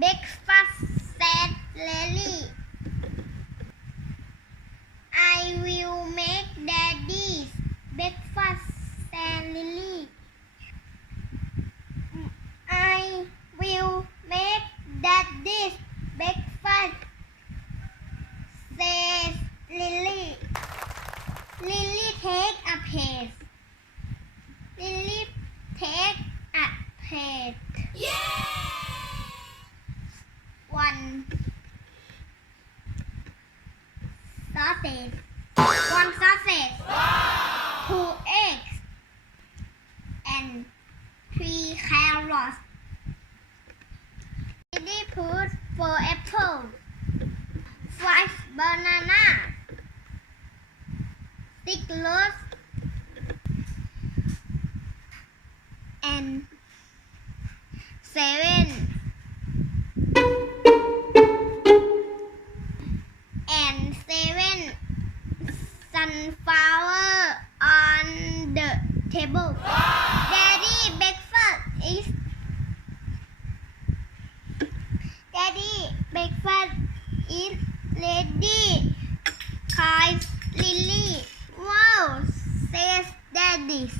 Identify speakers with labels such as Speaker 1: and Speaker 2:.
Speaker 1: breakfast said Lily. I will make daddy's breakfast said Lily. I will make daddy's breakfast says Lily. Lily take a pace Lily take a pace one sausage. One sausage. Two eggs. And three carrots. Lily put four apples five banana. Six rose and seven. And seven sunflower on the table. Daddy, breakfast is Daddy, breakfast is ready. Cries Lily. Wow, says Daddy.